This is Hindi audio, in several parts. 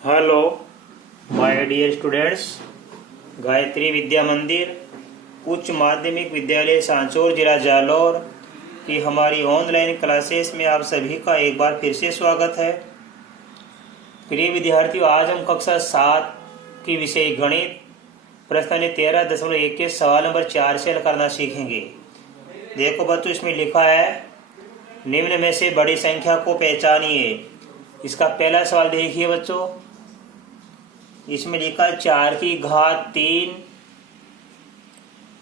Hello my dear students. Gayatri Vidya Mandir उच्च माध्यमिक विद्यालय सांचौर जिला जालौर की हमारी ऑनलाइन क्लासेस में आप सभी का एक बार फिर से स्वागत है। प्रिय विद्यार्थियों, आज हम कक्षा 7 की विषय गणित प्रश्न 13.1 के सवाल नंबर 4 से हल करना सीखेंगे। देखो बच्चों, इसमें लिखा है निम्न में से बड़ी संख्या को पहचानिए। इसका पहला सवाल देखिए बच्चों, इसमें लिखा है 4 की घात 3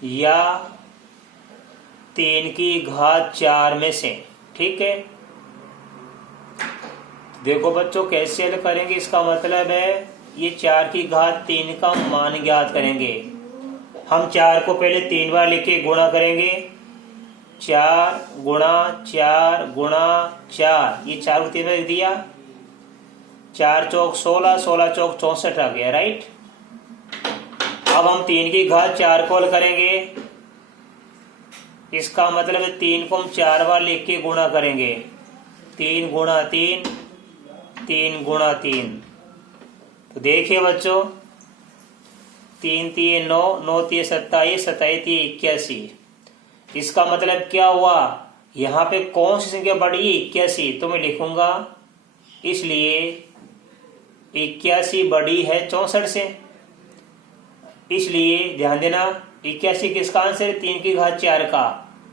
या 3 की घात 4 में से। ठीक है, देखो बच्चों कैसे हल करेंगे। इसका मतलब है ये 4 की घात 3 का मान ज्ञात करेंगे। हम 4 को पहले 3 बार लिख के गुणा करेंगे। 4 गुणा 4 गुणा 4, ये 4 को 3 बार लिख दिया। 4 चौक 16, 16 चौक 64 आ गया। राइट, अब हम 3 की घात 4 को हल करेंगे। इसका मतलब है 3 को हम 4 बार लिख के गुणा करेंगे। 3 गुणा 3, 3 गुणा 3। तो देखिए बच्चों, 3 3 9, 9 3 27, 27 3 81। इसका मतलब क्या हुआ, यहाँ पे कौन सी संख्या बढ़ी? 81। तो मैं लिखूंगा इसलिए 81 बड़ी है 64 से। इसलिए ध्यान देना, 81 किसका आंसर है? 3 की घात 4 का।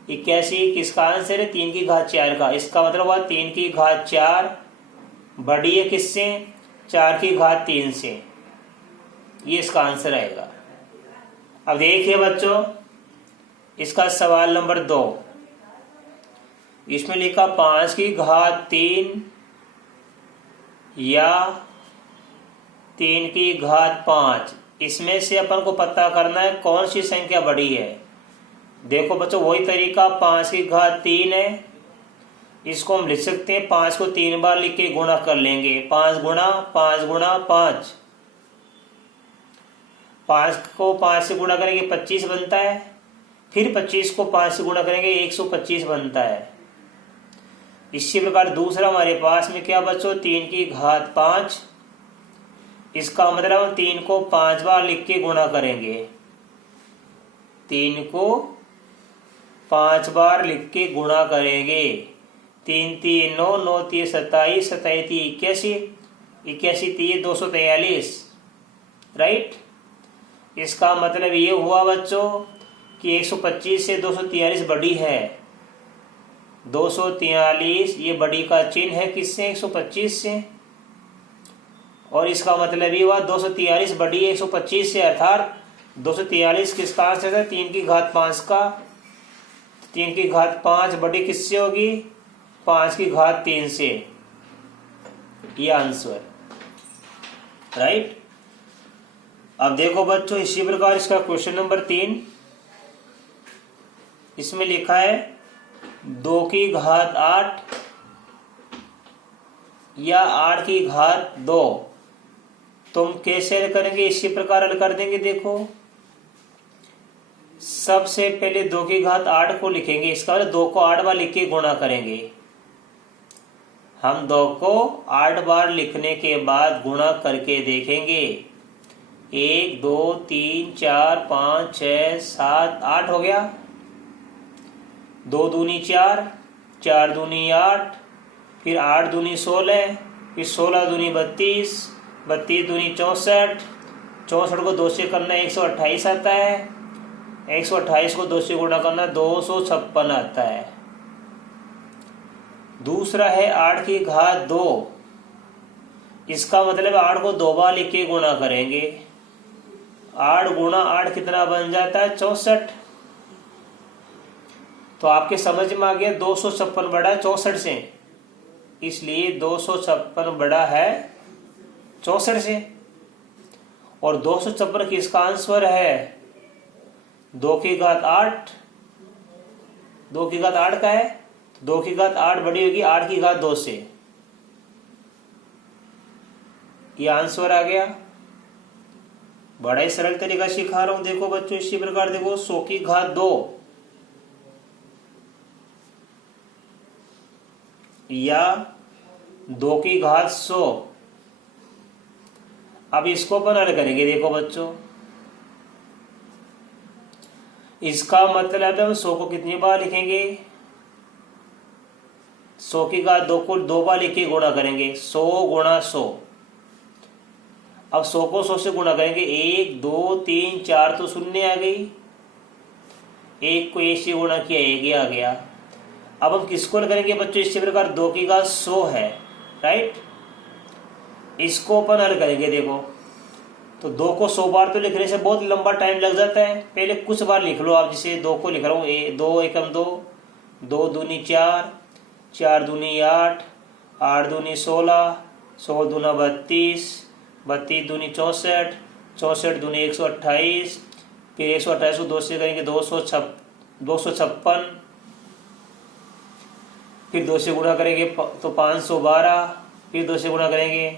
81 किसका आंसर है? 3 की घात 4 का। इसका मतलब हुआ 3 की घात 4 बड़ी है किससे? 4 की घात 3 से। ये इसका आंसर आएगा। अब देखिए बच्चों, इसका सवाल नंबर 2, इसमें लिखा 5 की घात 3 या 3 की घात 5। इसमें से अपन को पता करना है कौन सी संख्या बड़ी है। देखो बच्चों, वही तरीका, 5 की घात 3 है, इसको हम लिख सकते हैं 5 को 3 बार लिख के गुणा कर लेंगे। 5 गुणा 5 गुणा 5, 5 को 5 से गुणा करेंगे 25 बनता है। फिर 25 को 5 से गुणा करेंगे 125 बनता है। इसी प्रकार दूसरा हमारे पास में क्या बच्चों? 3 की घात 5। इसका मतलब हम 3 को 5 बार लिख के गुणा करेंगे। 3 को 5 बार लिख के गुणा करेंगे। 3 3 9, 9 3 27, 27 3 81, 81 3 243। राइट, इसका मतलब ये हुआ बच्चों कि 125 से 243 बड़ी है। 243 ये बड़ी का चिन्ह है किससे? 125 से। और इसका मतलब ये हुआ 243 बड़ी है 125 से, अर्थात 243 किसका आंसर है? 3 की घात 5 का। 3 की घात 5 बड़ी किससे होगी? 5 की घात 3 से। ये आंसर। राइट, अब देखो बच्चों, इसी प्रकार इसका क्वेश्चन नंबर 3, इसमें लिखा है 2 की घात 8 या 8 की घात 2। तुम कैसे हल करेंगे? इसी प्रकार हल कर देंगे। देखो, सबसे पहले 2 की घात 8 को लिखेंगे। इसका मतलब 2 को 8 बार लिख के गुणा करेंगे। हम 2 को 8 बार लिखने के बाद गुणा करके देखेंगे। 1 2 3 4 5 6 7 8 हो गया। 2 दूनी 4, 4 दूनी 8, फिर 8 दूनी 16, फिर 16 दूनी 32, 32 दूनी 64, 64 को 2 से करना 128 आता है। 128 को 2 से गुणा करना 256 आता है। दूसरा है 8 की घात 2। इसका मतलब 8 को 2 बार लिख के गुणा करेंगे। 8 गुणा 8 कितना बन जाता है? 64। तो आपके समझ में आ गया 256 बड़ा है 64 से, इसलिए 256 बड़ा है 64 से। और 256 किसका आंसर है? 2 की घात 8। 2 की घात 8 का है, 2 की घात 8 बड़ी होगी 8 की घात 2 से। ये आंसर आ गया। बड़ा ही सरल तरीका सिखा रहा हूं। देखो बच्चों, इसी प्रकार देखो 100 की घात 2 या 2 की घात 100 अब इसको अपन हल करेंगे। देखो बच्चों, इसका मतलब हम 100 को कितनी बार लिखेंगे, 100 की घात 2 को 2 बार लिख के गुणा करेंगे, 100 गुणा 100। अब 100 को 100 से गुणा करेंगे, 1 2 3 4 तो शून्य आ गई, 1 को 1 से गुणा किया 1 ही आ गया। अब हम किसको हल करेंगे बच्चों, इसी प्रकार 2 की घात 100 है, राइट। इसको अपन हल करेंगे। देखो तो 2 को 100 बार तो लिखने से बहुत लंबा टाइम लग जाता है, पहले कुछ बार लिख लो आप। जैसे 2 को लिख रहा हूँ, 2 एकम 2, 2 दूनी 4, 4 दूनी 8, 8 दूनी 16, 16 दूना 32, 32 दूनी 64, 64 दूनी 128, फिर 128 को 2 से करेंगे 256, फिर 2 से गुणा करेंगे तो 512, फिर 2 से गुणा करेंगे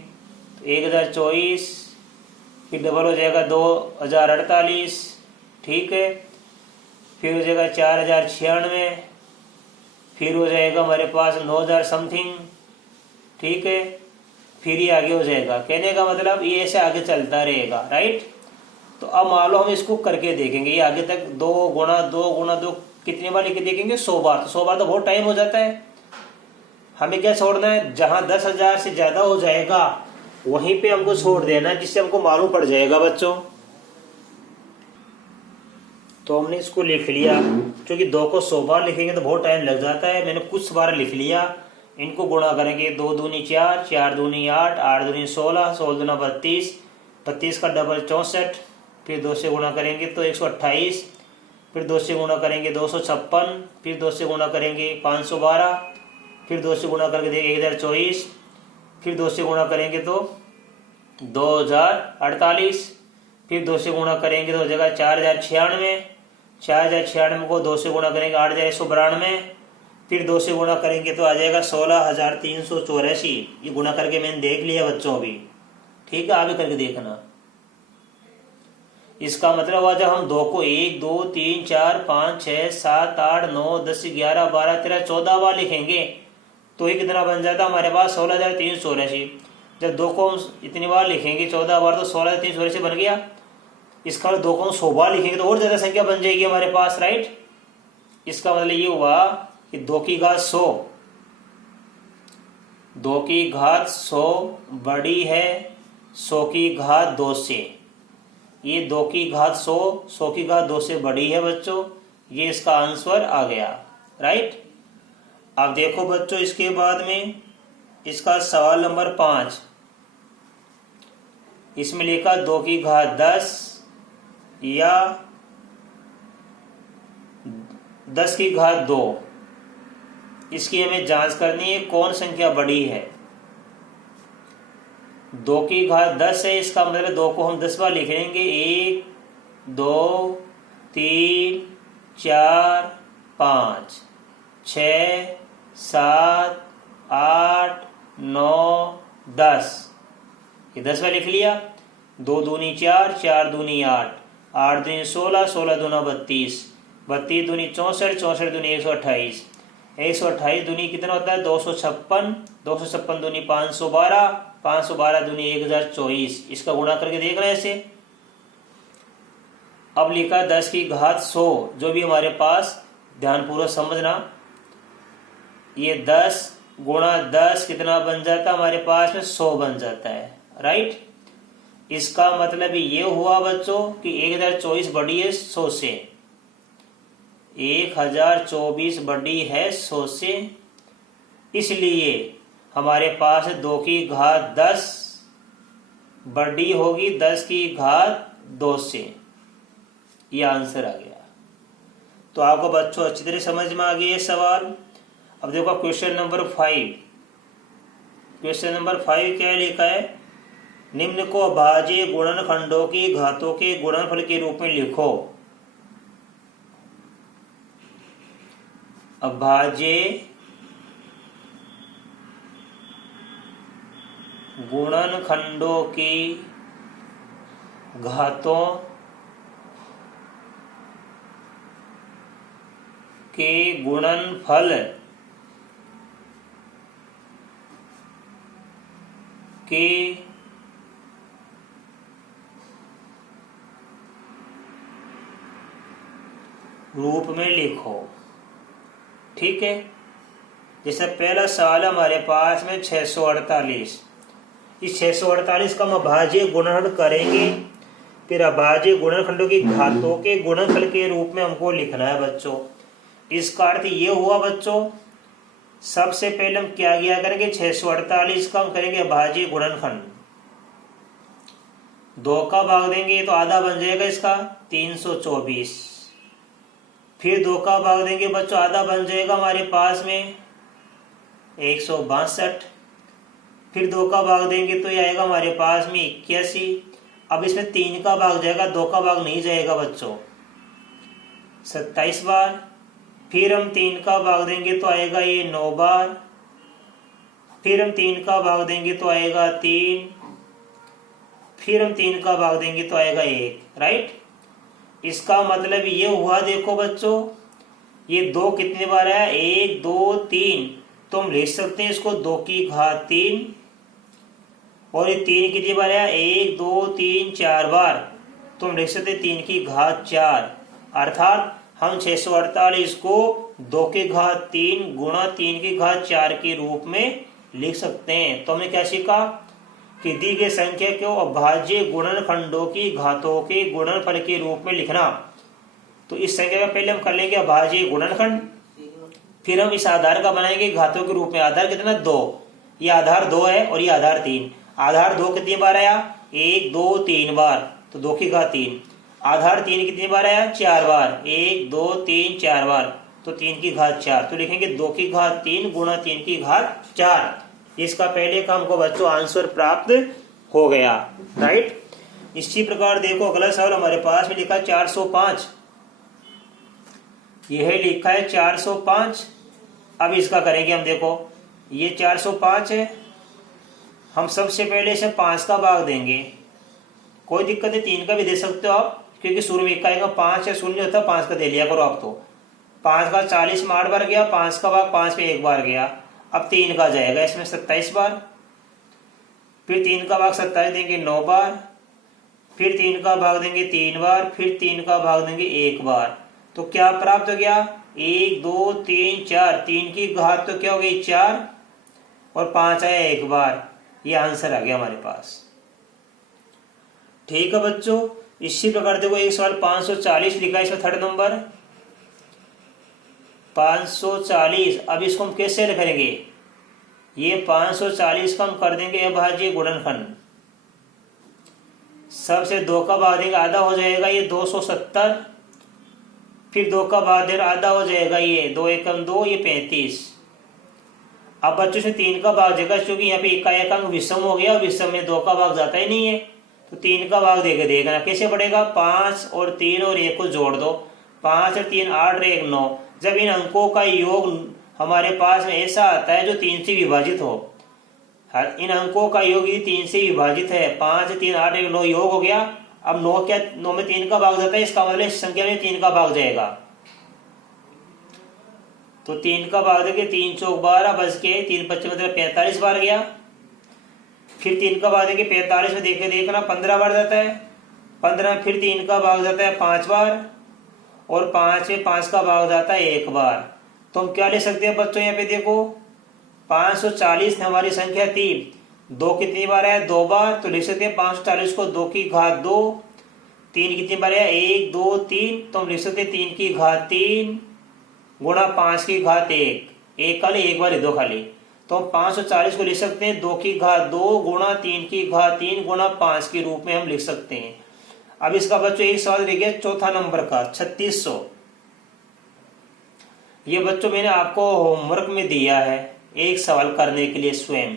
तो 1024, फिर डबल हो जाएगा 2048, ठीक है। फिर हो जाएगा 4096, फिर हो जाएगा हमारे पास 9000 समथिंग, ठीक है। फिर ये आगे हो जाएगा। कहने का मतलब ये ऐसे आगे चलता रहेगा, राइट। तो अब मान लो हम इसको करके देखेंगे, ये आगे तक 2 गुणा 2 गुणा 2 कितनी बार लिख के देखेंगे, 100 बार। तो 100 बार तो बहुत टाइम हो जाता है। हमें क्या छोड़ना है, जहां 10,000 से ज्यादा हो जाएगा वहीं पे हमको छोड़ देना, जिससे हमको मालूम पड़ जाएगा बच्चों। तो हमने इसको लिख लिया, क्योंकि 2 को 100 बार लिखेंगे तो बहुत टाइम लग जाता है। मैंने कुछ बार लिख लिया। इनको गुणा करेंगे, 2 दूनी 4, 4 दूनी 8, 8 दूनी 16, 16 दूना 32, 32 का डबल 64, फिर 2 से गुणा करेंगे तो 128, फिर 2 से गुणा करेंगे 256, फिर 2 से गुणा करेंगे 512, फिर 2 से गुणा करके देंगे 1024, फिर 2 से गुणा करेंगे तो 2048, फिर 2 से गुणा करेंगे तो हो जाएगा 4096, 4096 को 2 से गुणा करेंगे 8192, फिर 2 से गुणा करेंगे तो आ जाएगा 16384। ये गुणा करके मैंने देख लिया बच्चों अभी, ठीक है। आगे करके देखना। इसका मतलब हुआ जब हम 2 को 1 2 3 4 5 6 7 8 9 10 11 12 13 14 बार लिखेंगे तो ही कितना बन जाता है हमारे पास, 16384। जब 2 को हम इतनी बार लिखेंगे 14 बार तो 16384 बन गया। इसका मतलब 2 को हम 100 बार लिखेंगे तो और ज्यादा संख्या बन जाएगी हमारे पास, राइट। इसका मतलब ये हुआ कि 2 की घात 100, 2 की घात 100 बड़ी है 100 की घात 2 से। ये 2 की घात 100, 100 की घात 2 से बड़ी है बच्चों। ये इसका आंसर आ गया, राइट। अब देखो बच्चों, इसके बाद में इसका सवाल नंबर 5, इसमें लिखा 2 की घात 10 या 10 की घात 2। इसकी हमें जांच करनी है कौन संख्या बड़ी है। 2 की घात 10 है, इसका मतलब 2 को हम 10 बार लिख लेंगे, 1 2 3 4 5 6 7 8 9 10, ये 10 बार लिख लिया। 2 दूनी 4, 4 दूनी 8, 8 दूनी 16, 16 दूना 32, 32 दूनी 64, 64 दूनी 128, 128 दूनी कितना होता है 256, 256 दूनी 512, 512 दूनी 1024। इसका गुणा करके देखना है ऐसे। अब लिखा 10 की घात 100, जो भी हमारे पास, ध्यानपूर्वक समझना, ये 10 गुणा 10 कितना बन जाता है हमारे पास में, 100 बन जाता है, राइट। इसका मतलब ये हुआ बच्चों कि 1024 बड़ी है 100 से, 1024 बड़ी है 100 से। इसलिए हमारे पास 2 की घात 10 बड़ी होगी 10 की घात 2 से। ये आंसर आ गया। तो आपको बच्चों अच्छी तरह समझ में आ गया ये सवाल। अब देखो क्वेश्चन नंबर 5। क्वेश्चन नंबर 5 क्या लिखा है, निम्न को अभाज्य गुणनखंडों की घातों के गुणनफल के रूप में लिखो। अभाज्य गुणनखंडों की घातों के गुणनफल के रूप में लिखो। ठीक है, जैसे पहला सवाल हमारे पास में 648। इस 648 का हम अभाज्य गुणनखंड करेंगे, फिर अभाज्य गुणनखंडों की घातों के गुणनफल के रूप में हमको लिखना है बच्चों। इसका अर्थ ये हुआ बच्चों, सबसे पहले हम क्या करेंगे, 648 का हम करेंगे अभाज्य गुणनखंड। 2 का भाग देंगे तो आधा बन जाएगा इसका 324। फिर 2 का भाग देंगे बच्चों, आधा बन जाएगा हमारे पास में 162। फिर 2 का भाग देंगे तो ये आएगा हमारे पास में 81। अब इसमें 3 का भाग जाएगा, 2 का भाग नहीं जाएगा बच्चों, 27 बार। फिर हम 3 का भाग देंगे तो आएगा ये 9 बार। फिर हम 3 का भाग देंगे तो आएगा 3। फिर हम 3 का भाग देंगे तो आएगा 1। राइट, इसका मतलब ये हुआ, देखो बच्चों ये 2 कितने बार आया, 1 2 3, तो हम लिख सकते हैं इसको 2 की घात 3। और ये 3 कितनी बार आया, 1 2 3 4 बार, तो हम लिख सकते हैं 3 की घात 4। अर्थात हम 648 को 2 की घात 3 गुणा 3 की घात 4 के रूप में लिख सकते हैं। तो हमने क्या सीखा कि दी गई संख्या को अभाज्य गुणनखंडों की घातों के गुणनफल के रूप में लिखना। तो इस संख्या का पहले हम कर लेंगे अभाज्य गुणनखंड, फिर हम इस आधार का बनाएंगे घातों के रूप में। आधार कितना, 2, ये आधार 2 है और ये आधार 3। आधार 2 कितनी बार आया, 1 2 3 बार, तो 2 की घात 3। आधार 3 कितनी बार आया, 4 बार, 1 2 3 4 बार, तो 3 की घात 4। तो लिखेंगे 2 की घात 3 गुणा 3 की घात 4। इसका पहले का हमको बच्चों आंसर प्राप्त हो गया। राइट, इसी प्रकार देखो अगला सवाल हमारे पास में लिखा है 405। यह लिखा है 405। अब इसका करेंगे हम, देखो ये 405 है, हम सबसे पहले इसे 5 का भाग देंगे। कोई दिक्कत है, 3 का भी दे सकते हो आप, क्योंकि शुरू में 1 का आएगा, 5 है शून्य होता, 5 का दे लिया करो आप। तो 5 का 40 में 8 बार गया, 5 का भाग 5 पे 1 बार गया। अब 3 का जाएगा इसमें 27 बार। फिर 3 का भाग 27 देंगे 9 बार। फिर 3 का भाग देंगे 3 बार। फिर 3 का भाग देंगे 1 बार। तो क्या प्राप्त हो गया, 1 2 3 4, 3 की घात तो क्या हो गई 4, और 5 आया 1 बार। ये आंसर आ गया हमारे पास। ठीक है बच्चों, इसी प्रकार देखो एक सवाल 540 लिखा है, इसमें 3rd नंबर 540। अब इसको हम कैसे करेंगे, ये 540 का हम कर देंगे अभाज्य गुणनखंड। सबसे 2 का भाग देंगे, आधा हो जाएगा ये 270। फिर 2 का भाग देंगे, आधा हो जाएगा ये 2 एकम 2, ये 35। अब बच्चों से 3 का भाग देगा, क्योंकि यहाँ पे एक अंक विषम हो गया, विषम में 2 का भाग जाता ही नहीं है, तो 3 का भाग देके देखना कैसे पड़ेगा। 5 और 3 और 1 को जोड़ दो, 5 और 3 8 और 1 9। जब इन अंकों का योग हमारे पास में ऐसा आता है जो 3 से विभाजित हो, इन अंकों का योग यदि 3 से विभाजित है, 5 3 8 1 9 योग हो गया। अब 9 क्या, 9 में 3 का भाग जाता है, इसका मतलब इस संख्या में 3 का भाग जाएगा। तो 3 का भाग देंगे, 3 चौक 12 बच के 3 25 मतलब 45 बार गया। फिर 3 का भाग देंगे 45 में देखना 15 बार जाता है, 15। फिर 3 का भाग जाता है 5 बार, और 5 में 5 का भाग जाता है 1 बार। तो हम क्या ले सकते हैं बच्चों, यहाँ पे देखो 540 हमारी संख्या थी, 2 कितनी बार है, 2 बार, तो लिख सकते हैं 540 को 2 की घात 2। 3 कितनी बार है, 1 2 3, तो हम लिख सकते हैं 3 की घात 3 गुणा 5 की घात 1। 1 खाली 1 बार 2 खाली, तो हम 540 को लिख सकते हैं 2 की घात 2 गुणा 3 की घात 3 गुणा 5 के रूप में हम लिख सकते हैं। अब इसका बच्चों एक सवाल रह गया 4था नंबर का 3600। ये बच्चों मैंने आपको होमवर्क में दिया है एक सवाल करने के लिए स्वयं।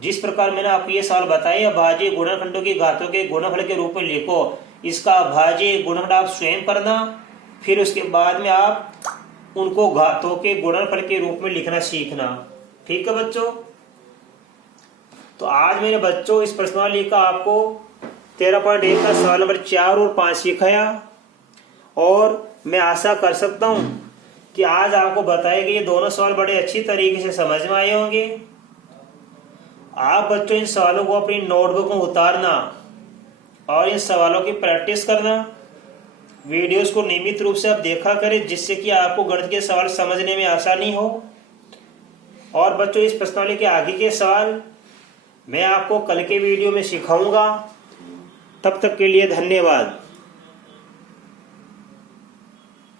जिस प्रकार मैंने आपको ये सवाल बताया, अभाज्य गुणनखंडों की घातों के गुणनफल के रूप में लिखो। इसका अभाज्य गुणनखंड आप स्वयं करना, फिर उसके बाद में आप उनको घातों के गुणनफल के रूप में लिखना सीखना। ठीक है बच्चों, तो आज मैंने बच्चों इस प्रश्नावली का आपको 13.1 का सवाल नंबर 4 और 5 सिखाया, और मैं आशा कर सकता हूं कि आज आपको बताए गए ये दोनों सवाल बड़े अच्छी तरीके से समझ में आए होंगे। आप बच्चों इन सवालों को अपनी नोटबुक में उतारना और इन सवालों की प्रैक्टिस करना। वीडियोस को नियमित रूप से आप देखा करें, जिससे कि आपको गणित के सवाल समझने में आसानी हो। और बच्चों, इस प्रश्नावली के आगे के सवाल मैं आपको कल के वीडियो में सिखाऊंगा। तब तक के लिए धन्यवाद।